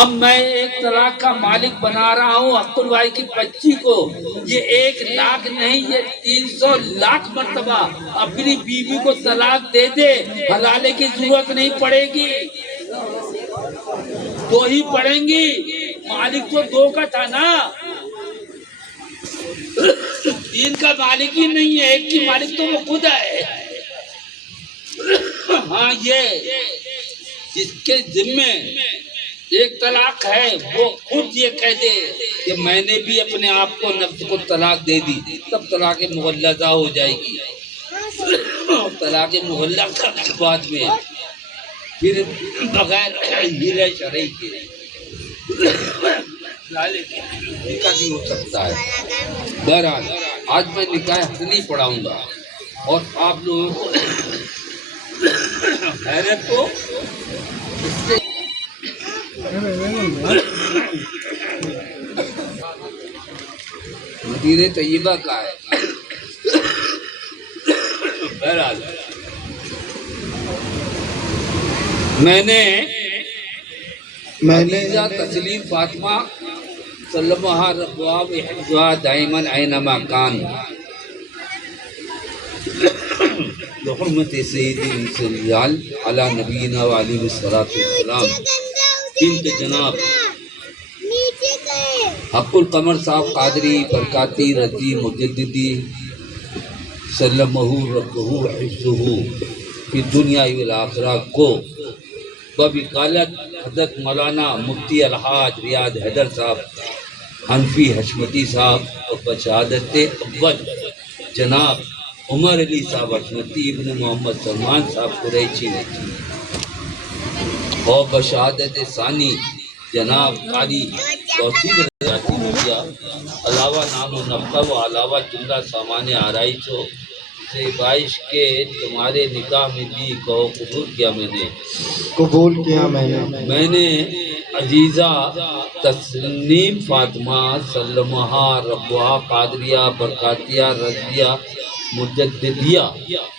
اب میں ایک طلاق کا مالک بنا رہا ہوں عقل بھائی کی بچی کو، یہ 1 لاکھ نہیں، یہ 300 لاکھ مرتبہ اپنی بیوی کو طلاق دے دے، حلالے کی ضرورت نہیں پڑے گی، 2 ہی پڑیں گی، مالک تو 2 کا تھا نا، 3 کا مالک ہی نہیں ہے، 1 کی مالک تو وہ خود ہے۔ ہاں یہ جس کے ذمے 1 طلاق ہے وہ خود یہ کہہ دے کہ میں نے بھی اپنے آپ کو نفس کو طلاق دے دی، تب طلاق مغلظہ ہو جائے گی۔ طلاق مغلظہ کے بعد میں پھر بغیر ہیلے شرعی کے نکاح بھی ہو سکتا ہے۔ بہرحال آج میں نکاح حسنی پڑھاؤں گا اور آپ لوگوں کو حیرت ہو مدینہ طیبہ کا ہے۔ بہرحال میں نے عزیزہ تسلیم فاطمہ سلمہا ربها بحفظها دائما اینما کان بحرمت سید الرجال علی نبینا وعلیہ الصلوۃ والسلام بنت جناب حق القمر صاحب قادری برکاتی رضی مجددی سلمہ ربہ حفظہ فی الدنیا والآخرہ کو بوکالت حضرت مولانا مفتی الحاج ریاض حیدر صاحب حنفی حشمتی صاحب اور بشہادت اول جناب عمر علی صاحب حشمتی ابن محمد سلمان صاحب قریشی اور بشہادت ثانی جناب قاری توصیف رضاتی مکیا علاوہ نام و نفقہ و علاوہ جملہ سامان آرائش و زیبائش کے تمہارے نکاح میں بھی کہو قبول کیا میں نے عزیزہ تسلیم فاطمہ سلمہا ربہا قادریہ برکاتیہ رضیہ مجددیہ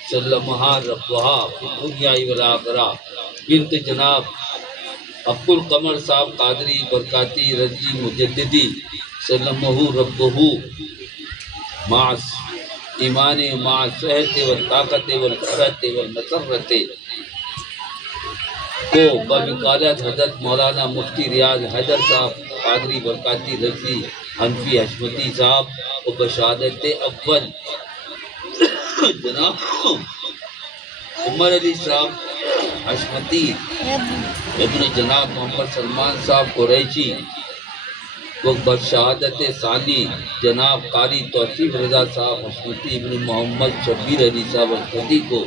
سلمہا ربہا فی الدنیا والآخرہ بنت جناب حق القمر صاحب قادری برکاتی رضی مجددی سلمہ ربہ مع ایمان مع صحت والطاقت والقدرت والمسرت کو بوکالت حضرت مولانا مفتی ریاض حیدر صاحب قادری برکاتی رضی حنفی حشمتی صاحب و بشہادت اول جناب عمر علی صاحب حشمتی ابن جناب محمد سلمان صاحب قریشی و بشہادت ثانی جناب قاری توصیف رضا صاحب حشمتی ابن محمد شبیر علی صاحب حشمتی کو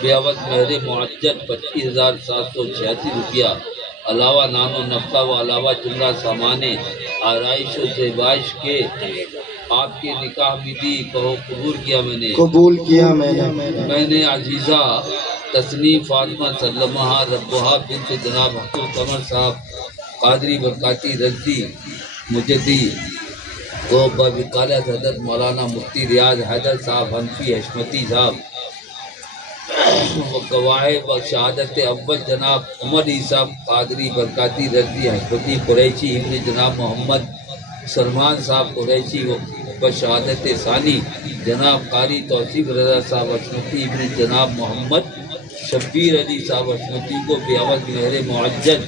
بیاوت مہر معجل 25,786 روپیہ علاوہ نام و نفقہ و علاوہ جملہ سامان آرائش و زیبائش کے آپ کے نکاح میں بھی کہو قبول کیا میں نے عزیزہ تسلیم فاطمہ سلمہا ربہا بنت جناب حق القمر صاحب قادری برکاتی رضی مجددی کو بوکالت حضرت مولانا مفتی ریاض حیدر صاحب حنفی حشمتی صاحب گواہ و شہادت اول جناب عمر علی صاحب قادری برکاتی رضی حشمتی قریشی ابن جناب محمد سلمان صاحب قریشی و شہادت ثانی جناب قاری توصیف رضا صاحب حشمتی ابن جناب محمد شبیر علی صاحب حشمتی کو بیاوت مہر معجل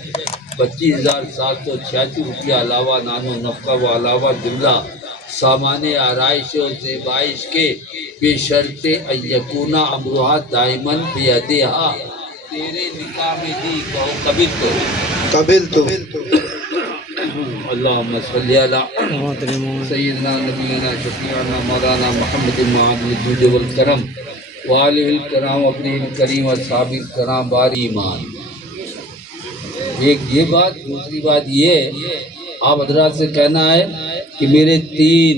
25,786 روپیہ علاوہ نام و نفقہ و علاوہ جملہ سامان آرائش و زیبائش کے بے شرط ان یکون امرها دائما بیدہا تیرے نکاح میں دی کہو قبل تو اللہم صلی علی سیدنا نبینا شفیعنا مولانا محمد معادل الجود والکرم وآلہ الکرام اپنے کریم اصحاب الکرام بار ایمان۔ ایک یہ بات، دوسری بات یہ آپ حضرات سے کہنا ہے کہ میرے 3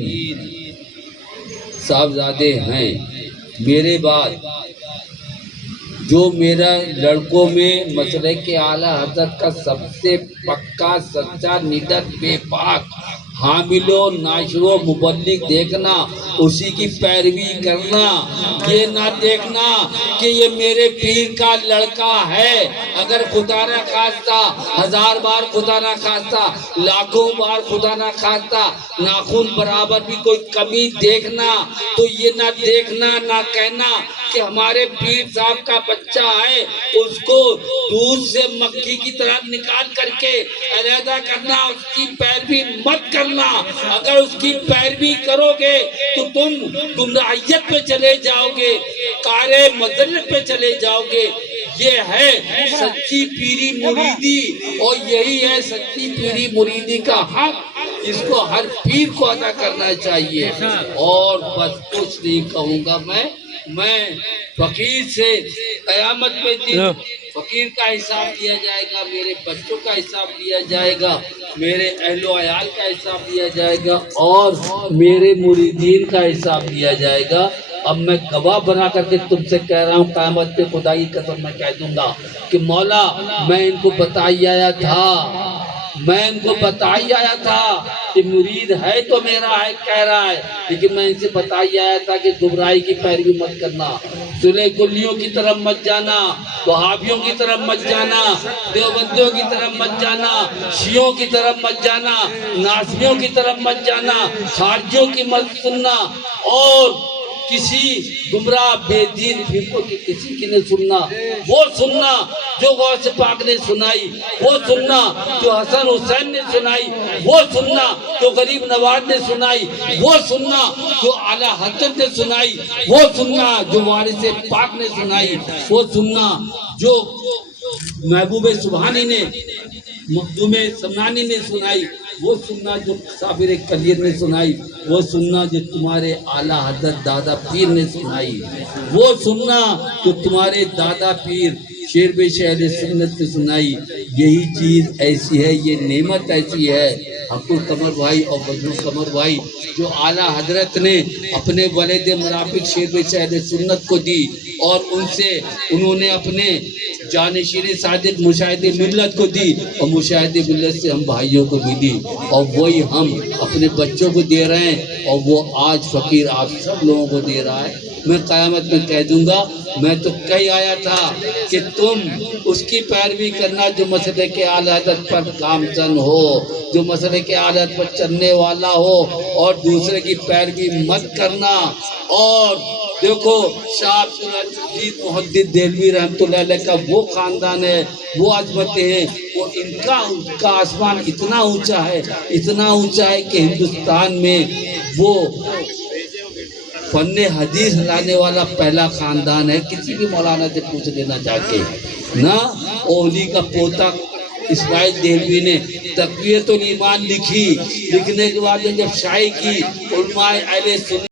صاحبزادے ہیں، میرے بعد جو میرا لڑکوں میں مسلک اعلیٰ حضرت کا سب سے پکا سچا نڈر بے پاک حامل و ناشر و مبلغ دیکھنا، اسی کی پیروی کرنا، یہ نہ دیکھنا کہ یہ میرے پیر کا لڑکا ہے۔ اگر خدا نہ خواستہ 1000 بار خدا نہ خواستہ لاکھوں بار خدا نہ خواستہ ناخن برابر بھی کوئی کمی دیکھنا، تو یہ نہ دیکھنا، نہ کہنا کہ ہمارے پیر صاحب کا بچہ ہے، اس کو دودھ سے مکھی کی طرح نکال کر کے علیحدہ کرنا، اس کی پیروی مت کرنا۔ اگر اس کی پیروی کرو گے تو تم گمراہیت پہ چلے جاؤ گے، کارے مذلت پہ چلے جاؤ گے۔ یہ ہے سچی پیری مریدی، اور یہی ہے سچی پیری مریدی کا حق، اس کو ہر پیر کو ادا کرنا چاہیے۔ اور بس کچھ نہیں کہوں گا میں فقیر سے قیامت پہ دن فقیر کا حساب لیا جائے گا، میرے بچوں کا حساب لیا جائے گا، میرے اہل و عیال کا حساب لیا جائے گا، اور میرے مریدین کا حساب لیا جائے گا۔ اب میں گواہ بنا کر کے تم سے کہہ رہا ہوں، قیامت پہ خدا کی قسم میں کہہ دوں گا کہ مولا میں ان کو بتا ہی آیا تھا، میں ان کو بتا ہی آیا تھا کہ مرید ہے تو میرا ہے کہہ رہا ہے، لیکن میں ان سے بتا ہی آیا تھا کہ گمراہی کی پیروی مت کرنا، سلے کلیوں کی طرف مت جانا، وہابیوں کی طرف مت جانا، دیوبندیوں کی طرف مت جانا، شیعوں کی طرف مت جانا، ناصریوں کی طرف مت جانا، خارجیوں کی مت سننا، اور کسی گمراہ بے دین فرقوں کی کسی کی نہیں سننا۔ وہ سننا جو غوث پاک نے سنائی، وہ سننا جو حسن حسین نے سنائی، وہ سننا جو غریب نواز نے سنائی، وہ سننا جو اعلیٰ حضرت نے سنائی، وہ سننا جو وارث پاک نے سنائی، وہ سننا جو محبوب سبحانی نے، مخدوم سمنانی نے سنائی، وہ سننا جو صابر کلیر نے سنائی، وہ سننا جو تمہارے اعلیٰ حضرت دادا پیر نے سنائی، وہ سننا جو تمہارے دادا پیر شیر بے شہر سنت نے سنائی۔ یہی چیز ایسی ہے، یہ نعمت ایسی ہے حق القمر بھائی اور بدر القمر بھائی، جو اعلیٰ حضرت نے اپنے ولد مرافق شیر بے شہر سنت کو دی، اور ان سے انہوں نے اپنے جانشین صادق مشاہد ملت کو دی، اور مشاہد ملت سے ہم بھائیوں کو بھی دی، اور وہی ہم اپنے بچوں کو دے رہے ہیں، اور وہ آج فقیر آپ سب لوگوں کو دے رہا ہے۔ میں قیامت میں کہہ دوں گا، میں تو کہی آیا تھا کہ تم اس کی پیروی کرنا جو مسئلے کے اعلیٰ حضرت پر گامزن ہو، جو مسئلے کے اعلیٰ حضرت پر چلنے والا ہو، اور دوسرے کی پیروی مت کرنا۔ اور دیکھو شاہ عبدالعزیز محدث دہلوی رحمۃ اللہ علیہ کا وہ خاندان ہے، وہ عظمتیں ہیں، وہ ان کا آسمان اتنا اونچا ہے، اتنا اونچا ہے کہ ہندوستان میں وہ فن حدیث لانے والا پہلا خاندان ہے۔ کسی بھی مولانا سے پوچھ لینا جا کے نا، اولی کا پوتا اسماعیل دہلوی نے تقویت الایمان لکھی، لکھنے کے بعد جب شائع کی علماء اہل سنت